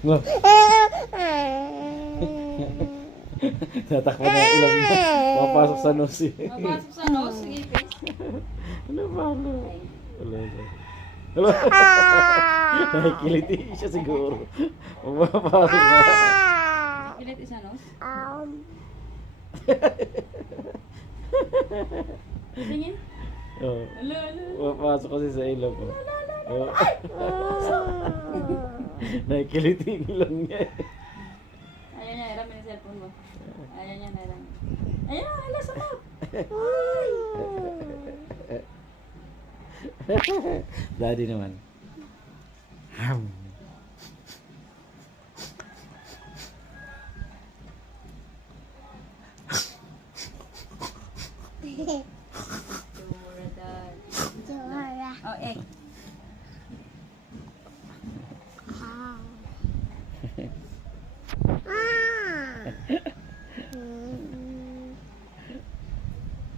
Wow. Natakbo na yung ilong niya. Papasok sa nose eh. Mapasok sa nose, sige, face. Ano ba? Wala. Wala. Nakikiliti siya siguro. Mapapasok na. Kilit isa nose. Tingin. Oh. Alo, alo. Mapapasok kasi sa ilong ko. Oh. Nakikiliti yung ilong niya eh. Ayaw niya, hiram yung cellphone mo. Ayaw niya, hiram. Ayaw, hala, sakap. Daddy naman. Ham. Dora, dad. Oh, egg.